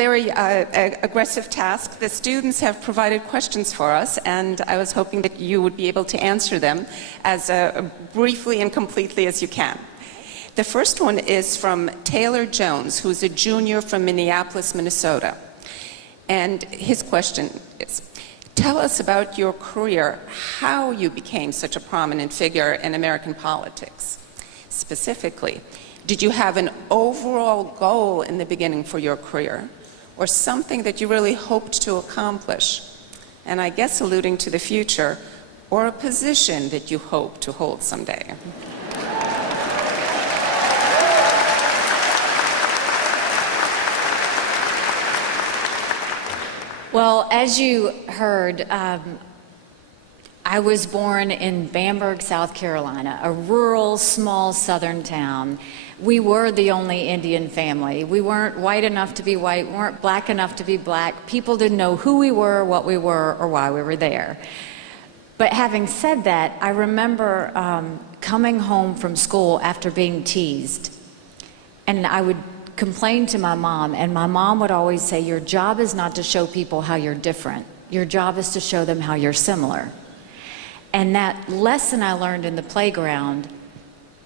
very aggressive task. The students have provided questions for us, and I was hoping that you would be able to answer them as briefly and completely as you can. The first one is from Taylor Jones, who's a junior from Minneapolis, Minnesota. And his question is, tell us about your career, how you became such a prominent figure in American politics. Specifically, did you have an overall goal in the beginning for your career, or something that you really hoped to accomplish? And I guess alluding to the future, or a position that you hope to hold someday. Well, as you heard, I was born in Bamberg, South Carolina, a rural, small southern town. We were the only Indian family. We weren't white enough to be white, we weren't black enough to be black. People didn't know who we were, what we were, or why we were there. But having said that, I remember coming home from school after being teased, and I would complain to my mom, and my mom would always say, your job is not to show people how you're different. Your job is to show them how you're similar. And that lesson I learned in the playground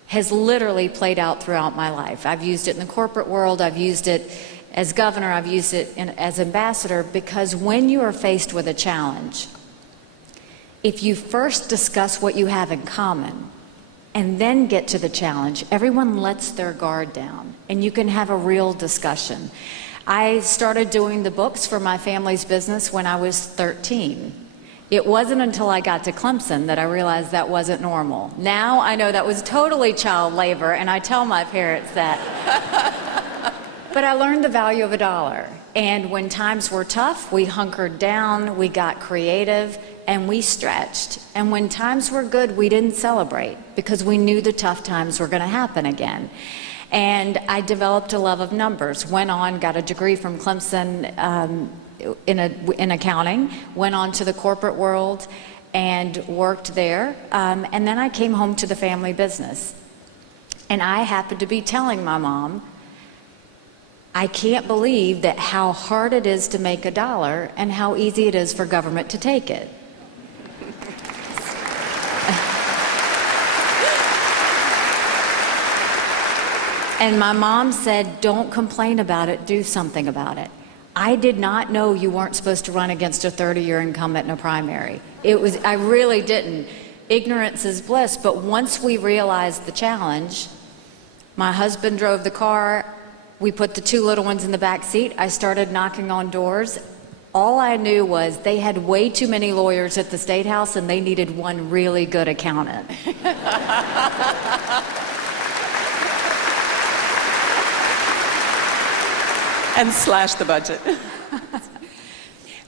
has literally played out throughout my life. I've used it in the corporate world, I've used it as governor, I've used it as ambassador, because when you are faced with a challenge, if you first discuss what you have in common and then get to the challenge, everyone lets their guard down and you can have a real discussion. I started doing the books for my family's business when I was 13. It wasn't until I got to Clemson that I realized that wasn't normal. Now I know that was totally child labor, and I tell my parents that. But I learned the value of a dollar. And when times were tough, we hunkered down, we got creative, and we stretched. And when times were good, we didn't celebrate because we knew the tough times were going to happen again. And I developed a love of numbers, went on, got a degree from Clemson in accounting, went on to the corporate world and worked there. And then I came home to the family business. And I happened to be telling my mom, I can't believe that how hard it is to make a dollar and how easy it is for government to take it. And my mom said, don't complain about it, do something about it. I did not know you weren't supposed to run against a 30-year incumbent in a primary. I really didn't. Ignorance is bliss, but once we realized the challenge, my husband drove the car, we put the two little ones in the back seat, I started knocking on doors. All I knew was they had way too many lawyers at the State House and they needed one really good accountant. And slash the budget.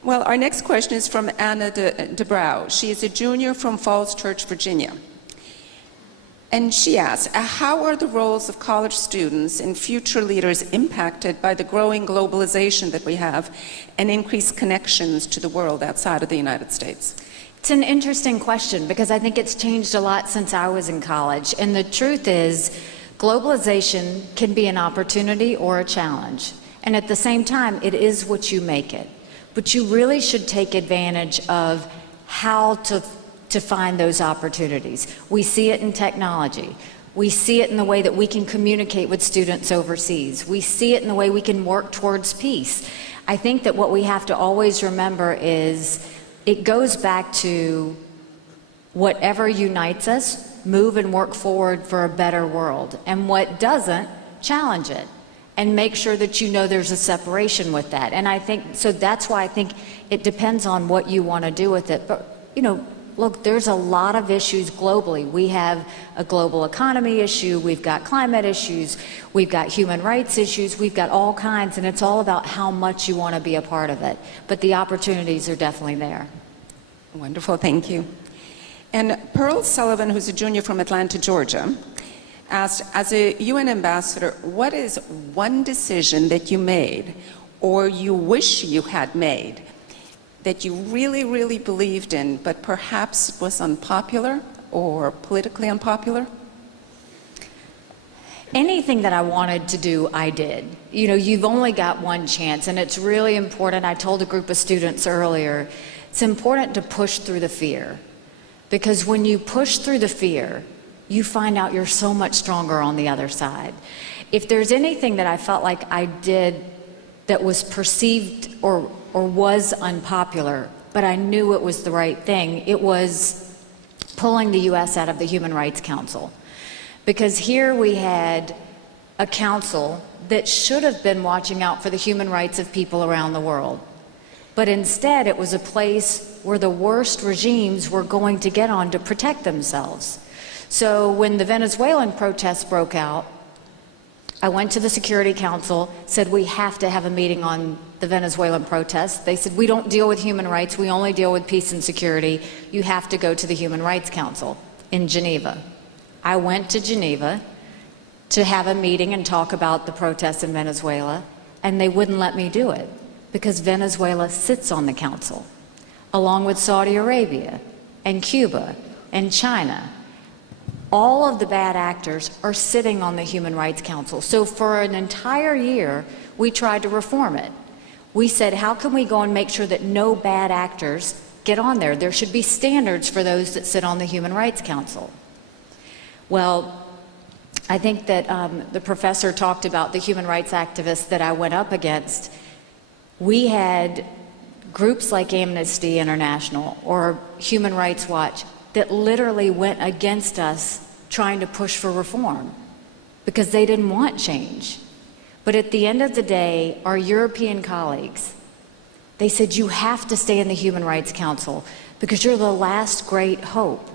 Well, our next question is from Anna DeBrow. She is a junior from Falls Church, Virginia. And she asks, how are the roles of college students and future leaders impacted by the growing globalization that we have and increased connections to the world outside of the United States? It's an interesting question because I think it's changed a lot since I was in college. And the truth is, globalization can be an opportunity or a challenge. And at the same time, it is what you make it. But you really should take advantage of how to find those opportunities. We see it in technology. We see it in the way that we can communicate with students overseas. We see it in the way we can work towards peace. I think that what we have to always remember is it goes back to whatever unites us, move and work forward for a better world. And what doesn't, challenge it. And make sure that you know there's a separation with that. And I think, so that's why I think it depends on what you want to do with it. But, you know, look, there's a lot of issues globally. We have a global economy issue, we've got climate issues, we've got human rights issues, we've got all kinds, and it's all about how much you want to be a part of it. But the opportunities are definitely there. Wonderful, thank you. And Pearl Sullivan, who's a junior from Atlanta, Georgia, asked, as a UN ambassador, what is one decision that you made or you wish you had made that you really, really believed in, but perhaps was unpopular or politically unpopular? anything that I wanted to do, I did. You know, you've only got one chance, and it's really important. I told a group of students earlier, it's important to push through the fear. Because when you push through the fear, you find out you're so much stronger on the other side. If there's anything that I felt like I did that was perceived or was unpopular, but I knew it was the right thing, it was pulling the U.S. out of the Human Rights Council. Because here we had a council that should have been watching out for the human rights of people around the world. But instead, it was a place where the worst regimes were going to get on to protect themselves. So when the Venezuelan protests broke out, I went to the Security Council, said we have to have a meeting on the Venezuelan protests. They said, we don't deal with human rights, we only deal with peace and security. You have to go to the Human Rights Council in Geneva. I went to Geneva to have a meeting and talk about the protests in Venezuela, and they wouldn't let me do it because Venezuela sits on the council, along with Saudi Arabia and Cuba and China. All of the bad actors are sitting on the Human Rights Council. So for an entire year, we tried to reform it. We said, how can we go and make sure that no bad actors get on there? There should be standards for those that sit on the Human Rights Council. Well, I think that the professor talked about the human rights activists that I went up against. We had groups like Amnesty International or Human Rights Watch that literally went against us trying to push for reform because they didn't want change. But at the end of the day, our European colleagues, they said, you have to stay in the Human Rights Council because you're the last great hope.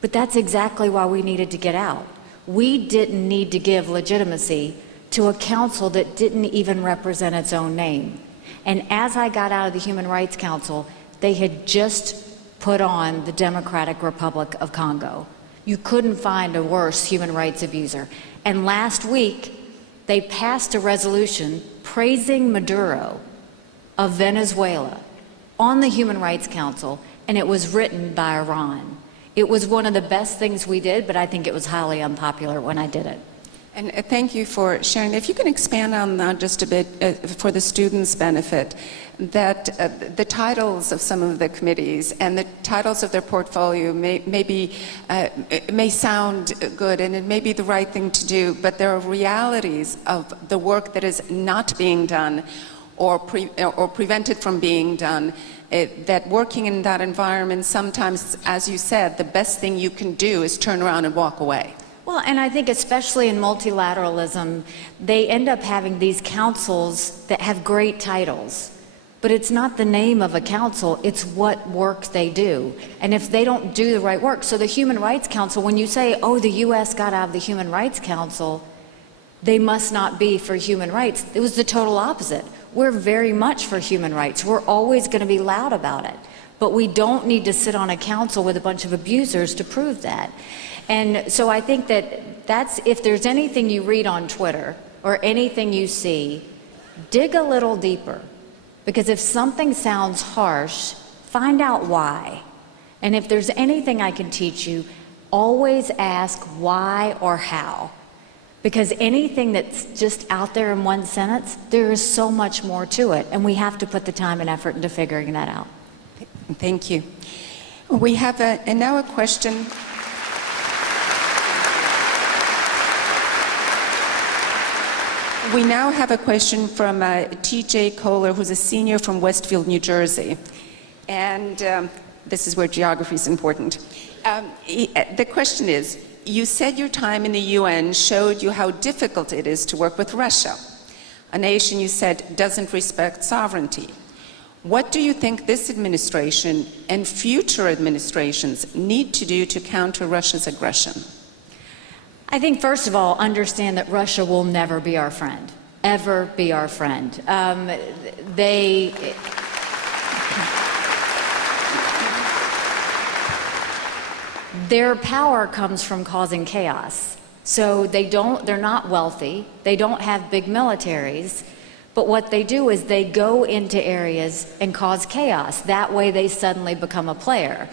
But that's exactly why we needed to get out. We didn't need to give legitimacy to a council that didn't even represent its own name. And as I got out of the Human Rights Council, they had just put on the Democratic Republic of Congo. You couldn't find a worse human rights abuser. And last week, they passed a resolution praising Maduro of Venezuela on the Human Rights Council, and it was written by Iran. It was one of the best things we did, but I think it was highly unpopular when I did it. And thank you for sharing. If you can expand on that just a bit for the students' benefit, that the titles of some of the committees and the titles of their portfolio may sound good and it may be the right thing to do, but there are realities of the work that is not being done or prevented from being done. That working in that environment, sometimes, as you said, the best thing you can do is turn around and walk away. Well, and I think especially in multilateralism, they end up having these councils that have great titles. But it's not the name of a council, it's what work they do. And if they don't do the right work, so the Human Rights Council, when you say, oh, the U.S. got out of the Human Rights Council, they must not be for human rights. It was the total opposite. We're very much for human rights. We're always going to be loud about it. But we don't need to sit on a council with a bunch of abusers to prove that. And so I think that's, if there's anything you read on Twitter or anything you see, dig a little deeper. Because if something sounds harsh, find out why. And if there's anything I can teach you, always ask why or how. Because anything that's just out there in one sentence, there is so much more to it, and we have to put the time and effort into figuring that out. Thank you. We have now a question. We now have a question from T.J. Kohler, who's a senior from Westfield, New Jersey. And this is where geography is important. The question is, you said your time in the UN showed you how difficult it is to work with Russia, a nation you said doesn't respect sovereignty. What do you think this administration and future administrations need to do to counter Russia's aggression? I think, first of all, understand that Russia will never be our friend, ever be our friend. Their power comes from causing chaos. So they're not wealthy, they don't have big militaries, but what they do is they go into areas and cause chaos. That way they suddenly become a player.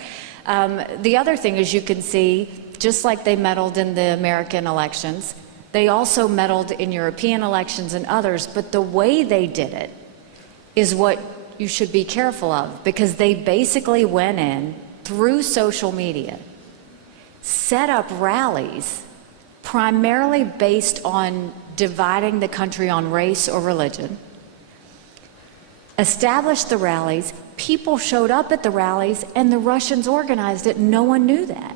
The other thing is, you can see, just like they meddled in the American elections, They also meddled in European elections and others, but the way they did it is what you should be careful of, because they basically went in through social media, set up rallies primarily based on dividing the country on race or religion, established the rallies, people showed up at the rallies, and the Russians organized it. No one knew that.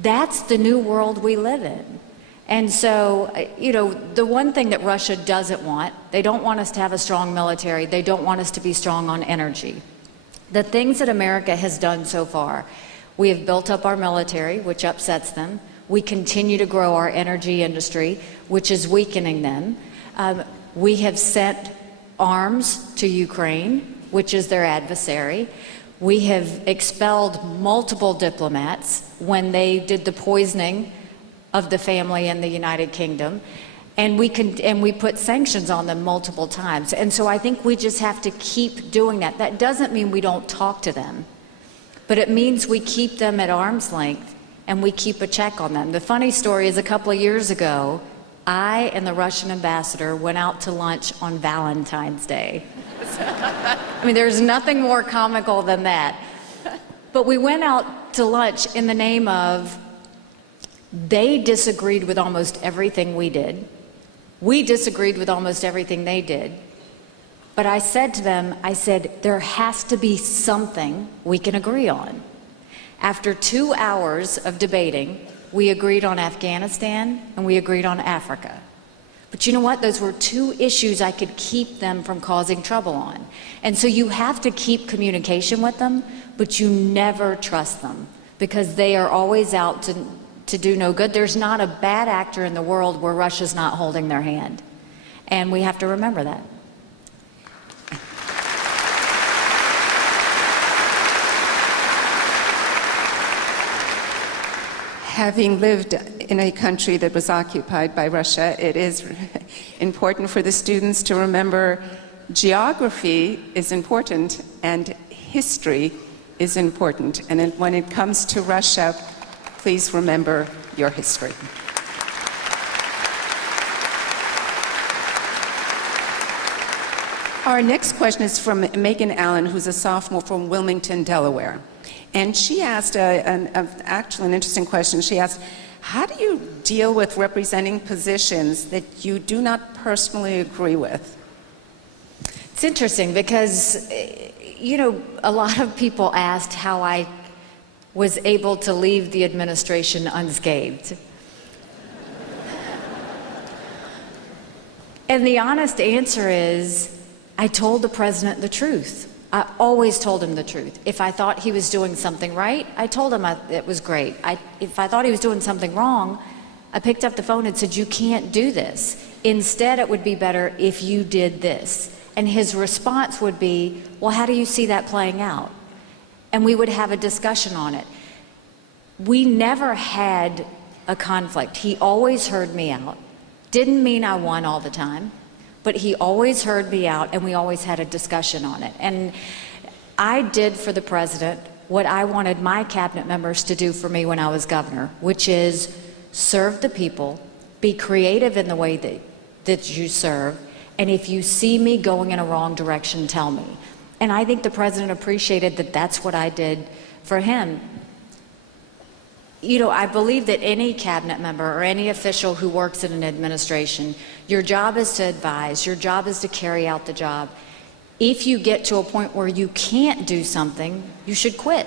That's the new world we live in. And so, you know, the one thing that Russia doesn't want, they don't want us to have a strong military, they don't want us to be strong on energy. The things that America has done so far, we have built up our military, which upsets them. We continue to grow our energy industry, which is weakening them. We have sent arms to Ukraine, which is their adversary. We have expelled multiple diplomats when they did the poisoning of the family in the United Kingdom, and we put sanctions on them multiple times. And so I think we just have to keep doing that. That doesn't mean we don't talk to them, but it means we keep them at arm's length and we keep a check on them. The funny story is, a couple of years ago, I and the Russian ambassador went out to lunch on Valentine's Day. I mean, there's nothing more comical than that. But we went out to lunch in the name of, they disagreed with almost everything we did. We disagreed with almost everything they did. But I said to them, I said, there has to be something we can agree on. After 2 hours of debating, we agreed on Afghanistan and we agreed on Africa. But you know what? Those were two issues I could keep them from causing trouble on. And so you have to keep communication with them, but you never trust them, because they are always out to do no good. There's not a bad actor in the world where Russia's not holding their hand. And we have to remember that. Having lived in a country that was occupied by Russia, it is important for the students to remember geography is important and history is important. And when it comes to Russia, please remember your history. Our next question is from Megan Allen, who's a sophomore from Wilmington, Delaware. And she asked actually an interesting question. She asked, how do you deal with representing positions that you do not personally agree with? It's interesting because, you know, a lot of people asked how I was able to leave the administration unscathed. And the honest answer is, I told the president the truth. I always told him the truth. If I thought he was doing something right, I told him it was great. If I thought he was doing something wrong, I picked up the phone and said, you can't do this. Instead, it would be better if you did this. And his response would be, well, how do you see that playing out? And we would have a discussion on it. We never had a conflict. He always heard me out. Didn't mean I won all the time, but he always heard me out, and we always had a discussion on it. And I did for the president what I wanted my cabinet members to do for me when I was governor, which is serve the people, be creative in the way that you serve, and if you see me going in a wrong direction, tell me. And I think the president appreciated that that's what I did for him. You know, I believe that any cabinet member or any official who works in an administration, your job is to advise, your job is to carry out the job. If you get to a point where you can't do something, you should quit.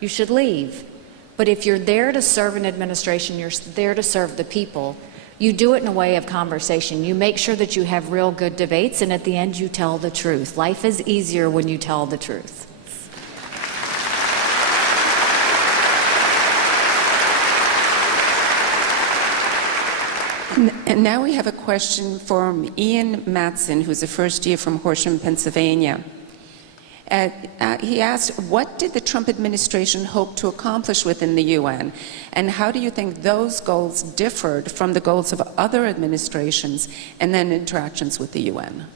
You should leave. But if you're there to serve an administration, you're there to serve the people, you do it in a way of conversation. You make sure that you have real good debates, and at the end you tell the truth. Life is easier when you tell the truth. And now we have a question from Ian Matson, who's a first year from Horsham, Pennsylvania. He asked, what did the Trump administration hope to accomplish within the UN? And how do you think those goals differed from the goals of other administrations and then interactions with the UN?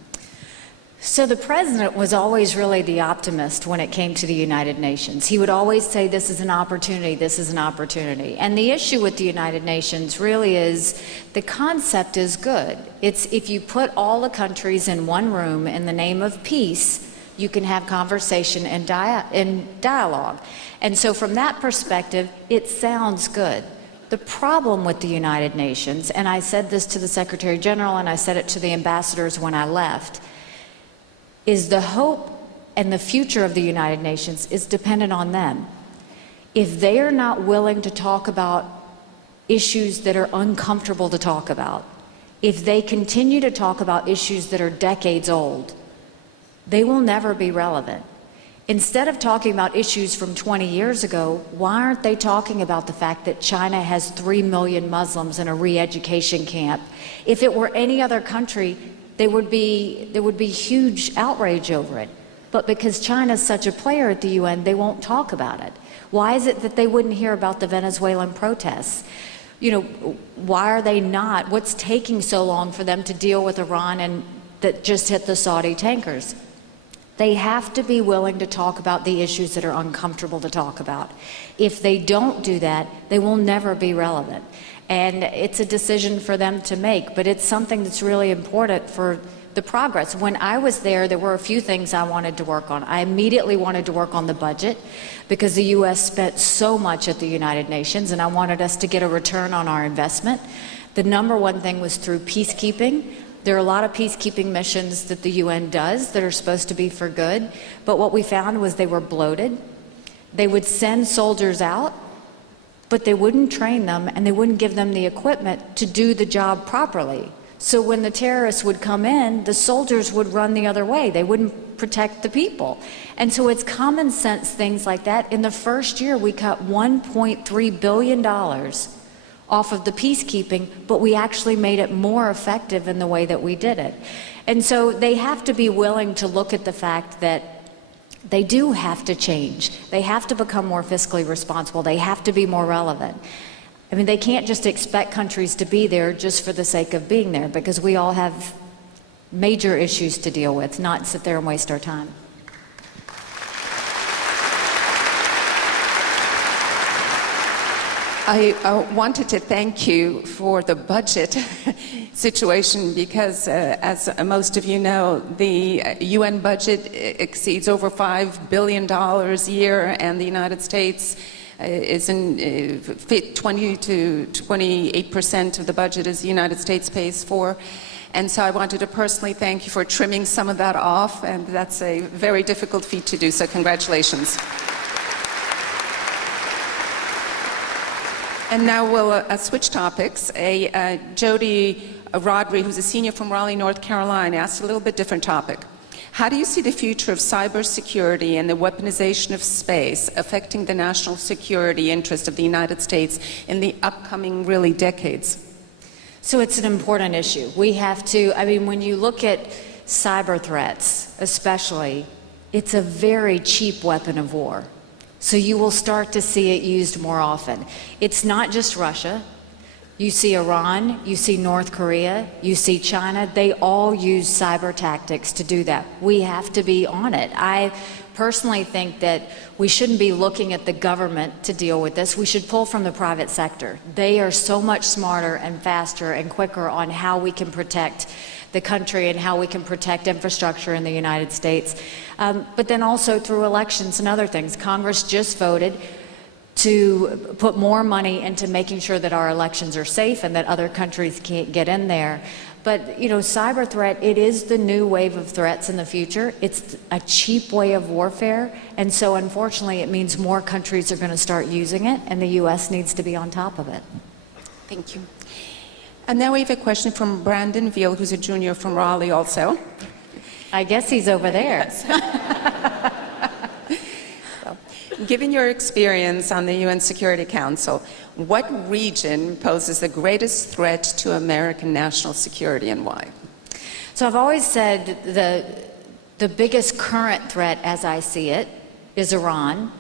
So the president was always really the optimist when it came to the United Nations. He would always say, this is an opportunity, this is an opportunity. And the issue with the United Nations really is the concept is good. It's if you put all the countries in one room in the name of peace, you can have conversation and dialogue. And so from that perspective, it sounds good. The problem with the United Nations, and I said this to the Secretary General and I said it to the ambassadors when I left, is the hope and the future of the United Nations is dependent on them. If they are not willing to talk about issues that are uncomfortable to talk about, if they continue to talk about issues that are decades old, they will never be relevant. Instead of talking about issues from 20 years ago, why aren't they talking about the fact that China has 3 million Muslims in a re-education camp? If it were any other country, there would be huge outrage over it. But because China's such a player at the UN, they won't talk about it. Why is it that they wouldn't hear about the Venezuelan protests? You know, why are they not? What's taking so long for them to deal with Iran and that just hit the Saudi tankers? They have to be willing to talk about the issues that are uncomfortable to talk about. If they don't do that, they will never be relevant. And it's a decision for them to make, but it's something that's really important for the progress. When I was there, there were a few things I wanted to work on. I immediately wanted to work on the budget because the U.S. spent so much at the United Nations, and I wanted us to get a return on our investment. The number one thing was through peacekeeping. There are a lot of peacekeeping missions that the UN does that are supposed to be for good, but what we found was they were bloated. They would send soldiers out, but they wouldn't train them and they wouldn't give them the equipment to do the job properly. So when the terrorists would come in, the soldiers would run the other way. They wouldn't protect the people. And so it's common sense things like that. In the first year, we cut $1.3 billion off of the peacekeeping, but we actually made it more effective in the way that we did it. And so they have to be willing to look at the fact that they do have to change. They have to become more fiscally responsible. They have to be more relevant. I mean, they can't just expect countries to be there just for the sake of being there, because we all have major issues to deal with, not sit there and waste our time. I wanted to thank you for the budget situation because, as most of you know, the UN budget exceeds over $5 billion a year, and the United States is in 20 to 28% of the budget is the United States pays for. And so I wanted to personally thank you for trimming some of that off, and that's a very difficult feat to do, so congratulations. And now we'll switch topics. Jody Rodri, who's a senior from Raleigh, North Carolina, asked a little bit different topic. How do you see the future of cybersecurity and the weaponization of space affecting the national security interest of the United States in the upcoming, really, decades? So it's an important issue. We have to, I mean, when you look at cyber threats, especially, it's a very cheap weapon of war. So you will start to see it used more often. It's not just Russia. You see Iran, you see North Korea, you see China. They all use cyber tactics to do that. We have to be on it. I personally think that we shouldn't be looking at the government to deal with this. We should pull from the private sector. They are so much smarter and faster and quicker on how we can protect the country and how we can protect infrastructure in the United States. But then also through elections and other things. Congress just voted to put more money into making sure that our elections are safe and that other countries can't get in there. But, you know, cyber threat, it is the new wave of threats in the future. It's a cheap way of warfare. And so, unfortunately, it means more countries are going to start using it, and the U.S. needs to be on top of it. Thank you. And now we have a question from Brandon Veal, who's a junior from Raleigh also. I guess he's over there. Yes. Given your experience on the UN Security Council, what region poses the greatest threat to American national security and why? So I've always said the biggest current threat, as I see it, is Iran.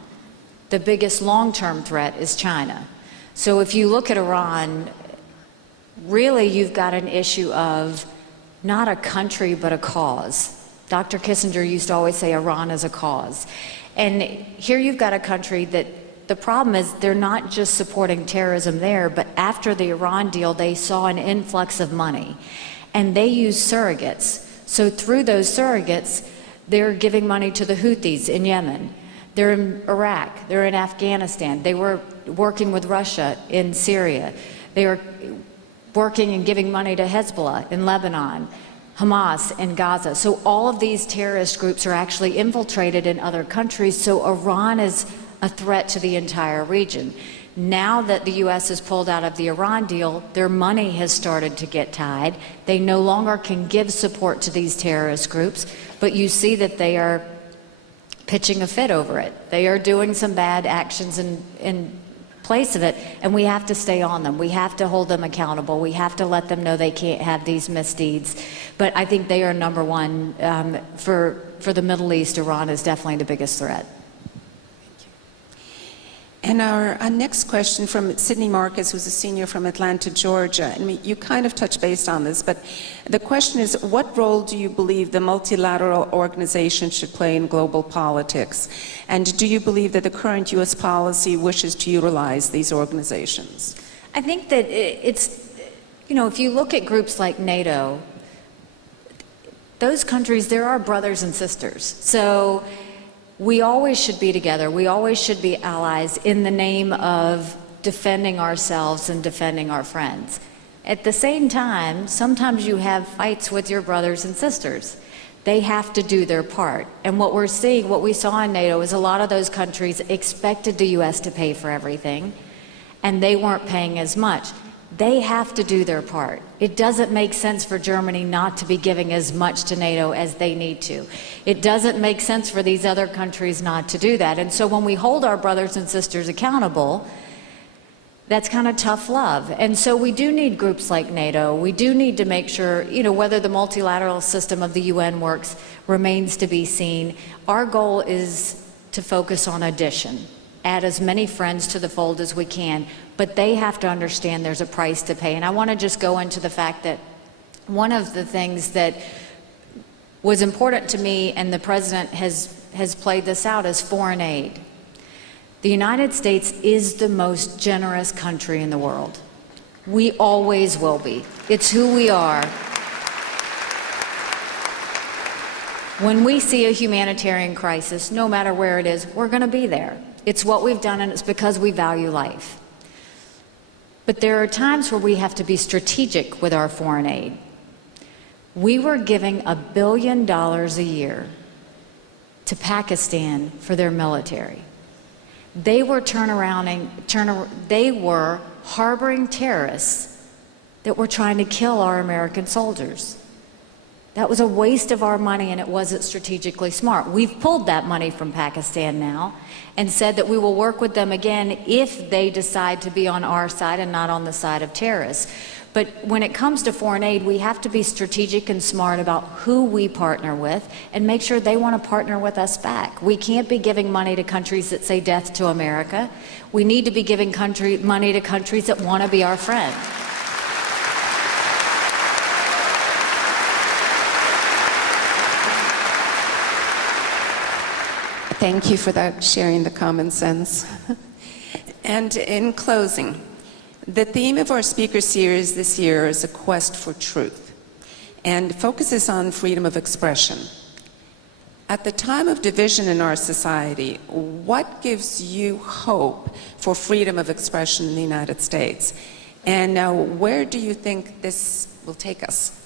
The biggest long-term threat is China. So if you look at Iran, really you've got an issue of not a country but a cause. Dr. Kissinger used to always say Iran is a cause. And here you've got a country that the problem is they're not just supporting terrorism there, but after the Iran deal, they saw an influx of money. And they use surrogates. So through those surrogates, they're giving money to the Houthis in Yemen. They're in Iraq. They're in Afghanistan. They were working with Russia in Syria. They were working and giving money to Hezbollah in Lebanon, Hamas in Gaza. So all of these terrorist groups are actually infiltrated in other countries. So Iran is a threat to the entire region. Now that the U.S. has pulled out of the Iran deal, their money has started to get tied. They no longer can give support to these terrorist groups, but you see that they are pitching a fit over it. They are doing some bad actions in place of it, and we have to stay on them. We have to hold them accountable. We have to let them know they can't have these misdeeds. But I think they are number one. For the Middle East, Iran is definitely the biggest threat. And our next question from Sydney Marcus, who's a senior from Atlanta, Georgia. And you kind of touched base on this, but the question is, what role do you believe the multilateral organization should play in global politics? And do you believe that the current U.S. policy wishes to utilize these organizations? I think that it's, you know, if you look at groups like NATO, those countries, they're our brothers and sisters. So we always should be together. We always should be allies in the name of defending ourselves and defending our friends. At the same time, sometimes you have fights with your brothers and sisters. They have to do their part. And what we're seeing, what we saw in NATO, is a lot of those countries expected the U.S. to pay for everything, and they weren't paying as much. They have to do their part. It doesn't make sense for Germany not to be giving as much to NATO as they need to. It doesn't make sense for these other countries not to do that. And so when we hold our brothers and sisters accountable, that's kind of tough love. And so we do need groups like NATO. We do need to make sure, you know, whether the multilateral system of the UN works remains to be seen. Our goal is to focus on addition. Add as many friends to the fold as we can, but they have to understand there's a price to pay. And I want to just go into the fact that one of the things that was important to me, and the president has played this out, is foreign aid. The United States is the most generous country in the world. We always will be. It's who we are. When we see a humanitarian crisis, no matter where it is, we're going to be there. It's what we've done, and it's because we value life. But there are times where we have to be strategic with our foreign aid. We were giving $1 billion a year to Pakistan for their military. They were they were harboring terrorists that were trying to kill our American soldiers. That was a waste of our money, and it wasn't strategically smart. We've pulled that money from Pakistan now and said that we will work with them again if they decide to be on our side and not on the side of terrorists. But when it comes to foreign aid, we have to be strategic and smart about who we partner with and make sure they want to partner with us back. We can't be giving money to countries that say death to America. We need to be giving money to countries that want to be our friend. Thank you for that, sharing the common sense. And in closing, the theme of our speaker series this year is a quest for truth and focuses on freedom of expression. At the time of division in our society, what gives you hope for freedom of expression in the United States? And where do you think this will take us?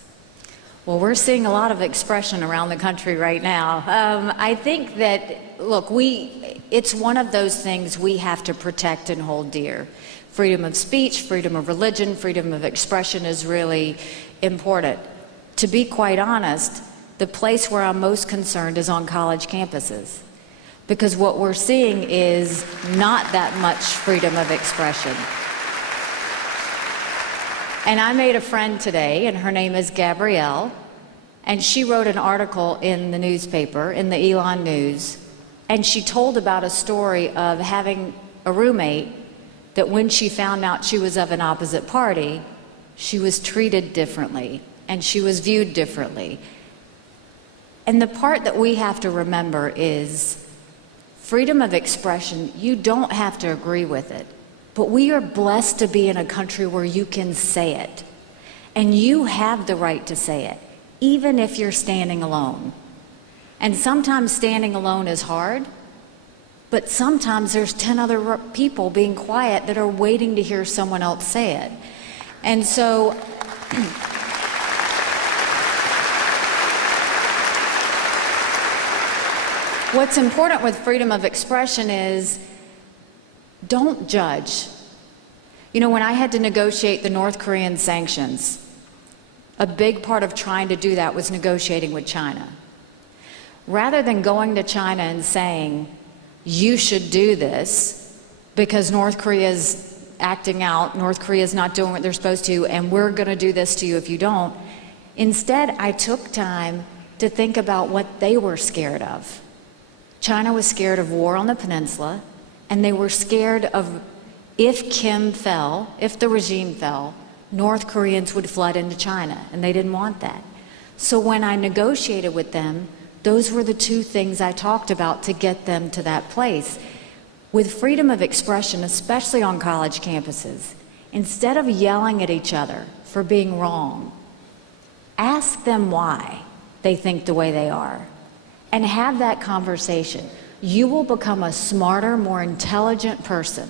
Well, we're seeing a lot of expression around the country right now. I think that, look, it's one of those things we have to protect and hold dear. Freedom of speech, freedom of religion, freedom of expression is really important. To be quite honest, the place where I'm most concerned is on college campuses, because what we're seeing is not that much freedom of expression. And I made a friend today, and her name is Gabrielle, and she wrote an article in the newspaper, in the Elon News, and she told about a story of having a roommate that when she found out she was of an opposite party, she was treated differently, and she was viewed differently. And the part that we have to remember is freedom of expression, you don't have to agree with it, but we are blessed to be in a country where you can say it. And you have the right to say it, even if you're standing alone. And sometimes standing alone is hard, but sometimes there's 10 other people being quiet that are waiting to hear someone else say it. And so, what's important with freedom of expression is don't judge. You know, when I had to negotiate the North Korean sanctions, a big part of trying to do that was negotiating with China. Rather than going to China and saying, you should do this because North Korea is acting out, North Korea is not doing what they're supposed to, and we're going to do this to you if you don't. Instead, I took time to think about what they were scared of. China was scared of war on the peninsula, and they were scared of if Kim fell, if the regime fell, North Koreans would flood into China, and they didn't want that. So when I negotiated with them, those were the two things I talked about to get them to that place. With freedom of expression, especially on college campuses, instead of yelling at each other for being wrong, ask them why they think the way they are, and have that conversation. You will become a smarter, more intelligent person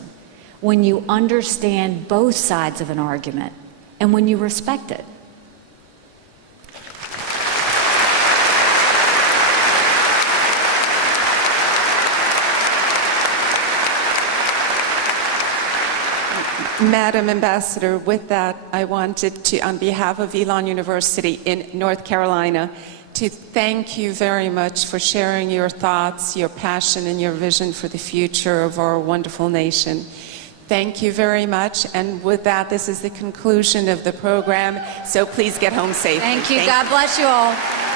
when you understand both sides of an argument and when you respect it. Madam Ambassador, with that, I wanted to, on behalf of Elon University in North Carolina, to thank you very much for sharing your thoughts, your passion, and your vision for the future of our wonderful nation. Thank you very much. And with that, this is the conclusion of the program. So please get home safely. Thank you. God bless you all.